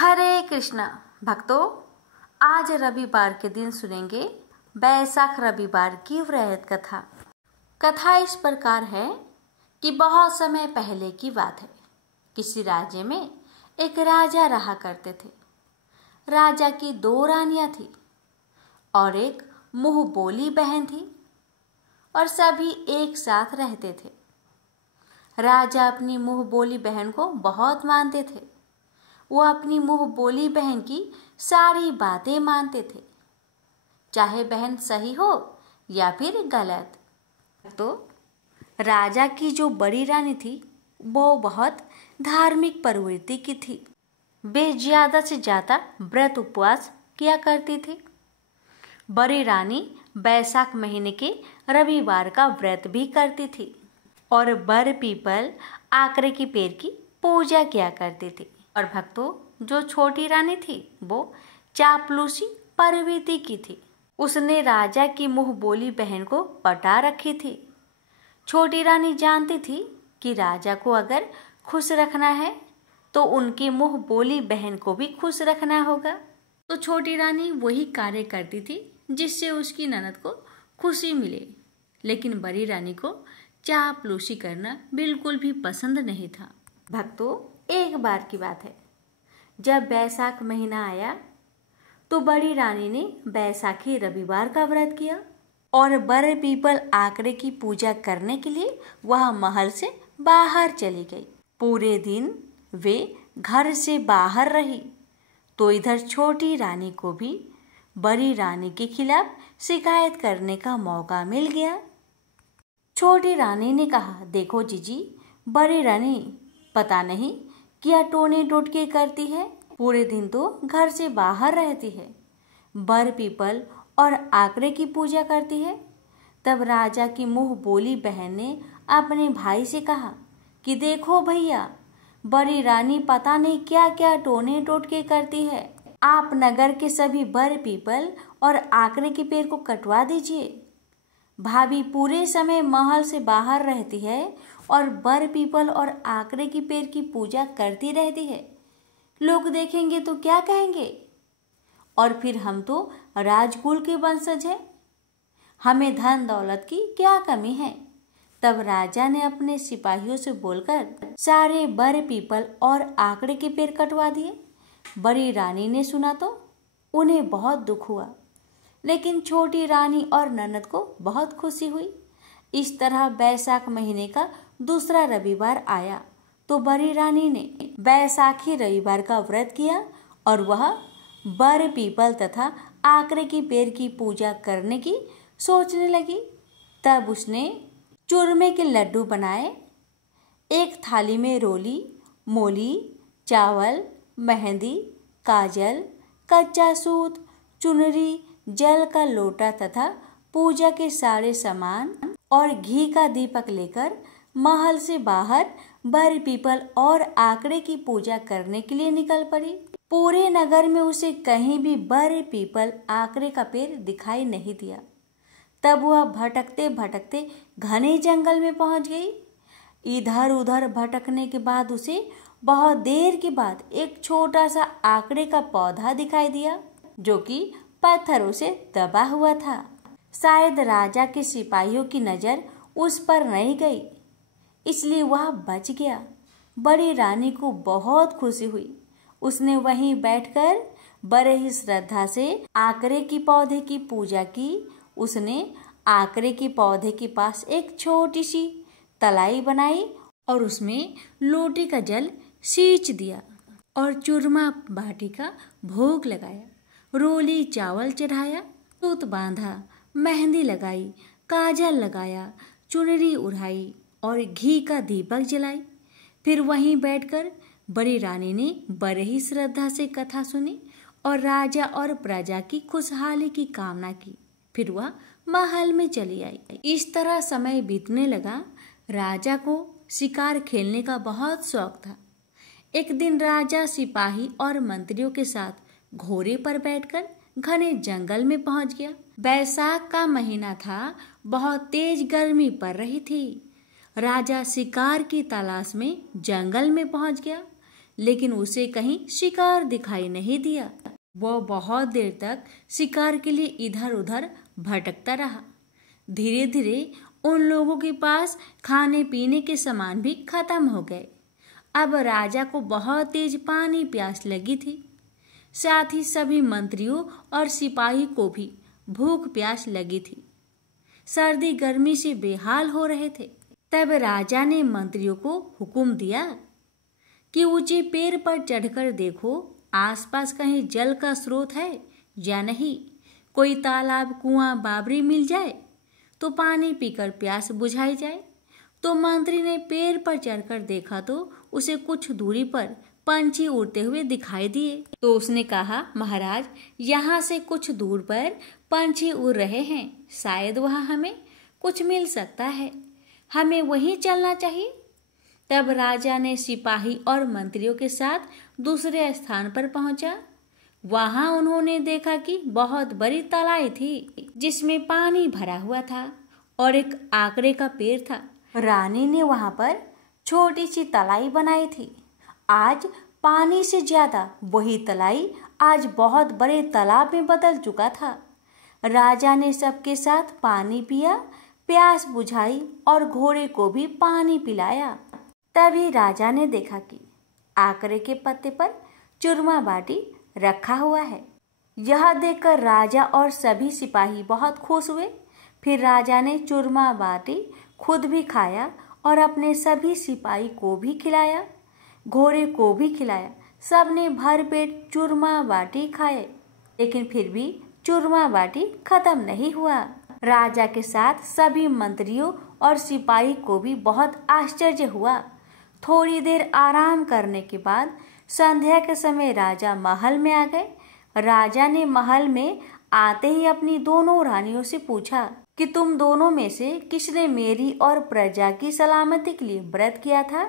हरे कृष्णा भक्तों, आज रविवार के दिन सुनेंगे बैसाख रविवार की व्रत कथा। कथा इस प्रकार है कि बहुत समय पहले की बात है। किसी राज्य में एक राजा रहा करते थे। राजा की 2 रानियां थी और एक मुंह बोली बहन थी और सभी एक साथ रहते थे। राजा अपनी मुंह बोली बहन को बहुत मानते थे। वो अपनी मुंह बोली बहन की सारी बातें मानते थे, चाहे बहन सही हो या फिर गलत। तो राजा की जो बड़ी रानी थी वो बहुत धार्मिक प्रवृत्ति की थी। वे ज्यादा से ज्यादा व्रत उपवास किया करती थी। बड़ी रानी बैसाख महीने के रविवार का व्रत भी करती थी और बर पीपल आकरे के पेड़ की पूजा किया करती थी। और भक्तों, जो छोटी रानी थी वो चापलूसी प्रवृत्ति की थी। उसने राजा की मुंह बोली बहन को पटा रखी थी। छोटी रानी जानती थी कि राजा को अगर खुश रखना है तो उनकी मुंह बोली बहन को भी खुश रखना होगा। तो छोटी रानी वही कार्य करती थी जिससे उसकी ननद को खुशी मिले। लेकिन बड़ी रानी को चापलूसी करना बिल्कुल भी पसंद नहीं था। भक्तों, एक बार की बात है, जब बैसाख महीना आया तो बड़ी रानी ने बैसाखी रविवार का व्रत किया और बर पीपल आकरे की पूजा करने के लिए वह महल से बाहर चली गई। पूरे दिन वे घर से बाहर रही तो इधर छोटी रानी को भी बड़ी रानी के खिलाफ शिकायत करने का मौका मिल गया। छोटी रानी ने कहा, देखो जीजी, बड़ी रानी पता नहीं क्या टोने टोटके करती है। पूरे दिन तो घर से बाहर रहती है, बर पीपल और आकरे की पूजा करती है। तब राजा की मुंह बोली बहन ने अपने भाई से कहा कि देखो भैया, बड़ी रानी पता नहीं क्या क्या टोने टोटके करती है। आप नगर के सभी बर पीपल और आकरे के पेड़ को कटवा दीजिए। भाभी पूरे समय महल से बाहर रहती है और बर पीपल और आकरे की पेड़ की पूजा करती रहती है। लोग देखेंगे तो क्या कहेंगे? और फिर हम तो राजकुल के वंशज हैं, हमें धन दौलत की क्या कमी है। तब राजा ने अपने सिपाहियों से बोलकर सारे बर पीपल और आकड़े के पेड़ कटवा दिए। बड़ी रानी ने सुना तो उन्हें बहुत दुख हुआ, लेकिन छोटी रानी और ननद को बहुत खुशी हुई। इस तरह बैसाख महीने का दूसरा रविवार आया तो बड़ी रानी ने बैसाखी रविवार का व्रत किया और वह बर पीपल तथा आकरे की पेड़ की पूजा करने की सोचने लगी। तब उसने चूरमे के लड्डू बनाए। एक थाली में रोली, मोली, चावल, मेहंदी, काजल, कच्चा सूत, चुनरी, जल का लोटा तथा पूजा के सारे सामान और घी का दीपक लेकर महल से बाहर बर पीपल और आकड़े की पूजा करने के लिए निकल पड़ी। पूरे नगर में उसे कहीं भी बर पीपल आकड़े का पेड़ दिखाई नहीं दिया। तब वह भटकते भटकते घने जंगल में पहुंच गई। इधर उधर भटकने के बाद उसे बहुत देर के बाद एक छोटा सा आकड़े का पौधा दिखाई दिया जो कि पत्थरों से दबा हुआ था। शायद राजा के सिपाहियों की नजर उस पर नहीं गई, इसलिए वह बच गया। बड़ी रानी को बहुत खुशी हुई। उसने वहीं बैठकर बड़े ही श्रद्धा से आकरे की पौधे की पूजा की। उसने आकरे के पौधे के पास एक छोटी सी तलाई बनाई और उसमें लोटे का जल सींच दिया और चूरमा बाटी का भोग लगाया। रोली चावल चढ़ाया, सूत बांधा, मेहंदी लगाई, काजल लगाया, चुनरी उड़ाई और घी का दीपक जलाई। फिर वहीं बैठकर बड़ी रानी ने बड़े ही श्रद्धा से कथा सुनी और राजा और प्रजा की खुशहाली की कामना की। फिर वह महल में चली आई। इस तरह समय बीतने लगा। राजा को शिकार खेलने का बहुत शौक था। एक दिन राजा सिपाही और मंत्रियों के साथ घोड़े पर बैठकर घने जंगल में पहुंच गया। बैसाख का महीना था, बहुत तेज गर्मी पड़ रही थी। राजा शिकार की तलाश में जंगल में पहुंच गया, लेकिन उसे कहीं शिकार दिखाई नहीं दिया। वह बहुत देर तक शिकार के लिए इधर उधर भटकता रहा। धीरे धीरे उन लोगों के पास खाने पीने के सामान भी खत्म हो गए। अब राजा को बहुत तेज पानी प्यास लगी थी। साथ ही सभी मंत्रियों और सिपाही को भी भूख प्यास लगी थी। सर्दी गर्मी से बेहाल हो रहे थे। तब राजा ने मंत्रियों को हुक्म दिया कि ऊंचे पेड़ पर चढ़कर देखो आसपास कहीं जल का स्रोत है या नहीं। कोई तालाब, कुआं, बावड़ी मिल जाए तो पानी पीकर प्यास बुझाई जाए। तो मंत्री ने पेड़ पर चढ़कर देखा तो उसे कुछ दूरी पर पंछी उड़ते हुए दिखाई दिए। तो उसने कहा, महाराज, यहाँ से कुछ दूर पर पंछी उड़ रहे हैं, शायद वहाँ हमें कुछ मिल सकता है, हमें वहीं चलना चाहिए। तब राजा ने सिपाही और मंत्रियों के साथ दूसरे स्थान पर पहुंचा। वहां उन्होंने देखा कि बहुत बड़ी तलाई थी जिसमें पानी भरा हुआ था और एक आकड़े का पेड़ था। रानी ने वहां पर छोटी सी तलाई बनाई थी। आज पानी से ज्यादा वही तलाई आज बहुत बड़े तालाब में बदल चुका था। राजा ने सबके साथ पानी पिया, प्यास बुझाई और घोड़े को भी पानी पिलाया। तभी राजा ने देखा कि आकड़े के पत्ते पर चूरमा बाटी रखा हुआ है। यह देखकर राजा और सभी सिपाही बहुत खुश हुए। फिर राजा ने चूरमा बाटी खुद भी खाया और अपने सभी सिपाही को भी खिलाया, घोड़े को भी खिलाया। सबने भर पेट चूरमा बाटी खाए, लेकिन फिर भी चूरमा बाटी खत्म नहीं हुआ। राजा के साथ सभी मंत्रियों और सिपाही को भी बहुत आश्चर्य हुआ। थोड़ी देर आराम करने के बाद संध्या के समय राजा महल में आ गए। राजा ने महल में आते ही अपनी दोनों रानियों से पूछा कि तुम दोनों में से किसने मेरी और प्रजा की सलामती के लिए व्रत किया था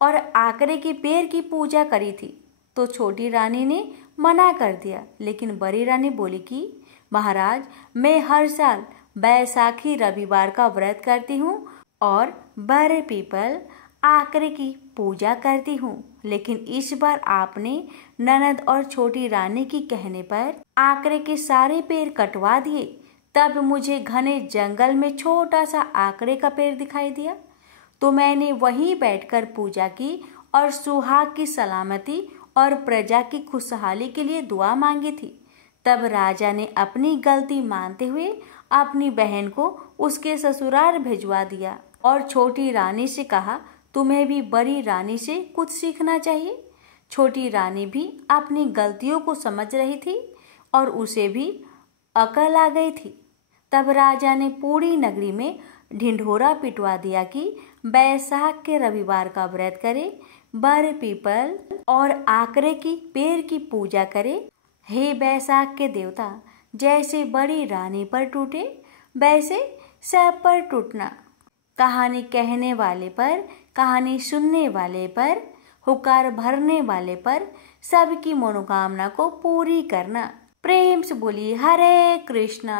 और आकड़े के पेड़ की पूजा करी थी। तो छोटी रानी ने मना कर दिया, लेकिन बड़ी रानी बोली कि महाराज, मैं हर साल बैसाखी रविवार का व्रत करती हूँ और बर पीपल आकड़े की पूजा करती हूँ, लेकिन इस बार आपने ननद और छोटी रानी की कहने पर आकड़े के सारे पेड़ कटवा दिए। तब मुझे घने जंगल में छोटा सा आकड़े का पेड़ दिखाई दिया, तो मैंने वहीं बैठकर पूजा की और सुहाग की सलामती और प्रजा की खुशहाली के लिए दुआ मांगी थी। तब राजा ने अपनी गलती मानते हुए अपनी बहन को उसके ससुराल भिजवा दिया और छोटी रानी से कहा, तुम्हें भी बड़ी रानी से कुछ सीखना चाहिए। छोटी रानी भी अपनी गलतियों को समझ रही थी और उसे भी अकल आ गई थी। तब राजा ने पूरी नगरी में ढिंढोरा पिटवा दिया कि बैसाख के रविवार का व्रत करे, बर पीपल और आकड़े की पेड़ की पूजा करे। हे बैसाख के देवता, जैसे बड़ी रानी पर टूटे वैसे सब पर टूटना। कहानी कहने वाले पर, कहानी सुनने वाले पर, हुकार भरने वाले पर सबकी मनोकामना को पूरी करना। प्रेम से बोलिए हरे कृष्णा।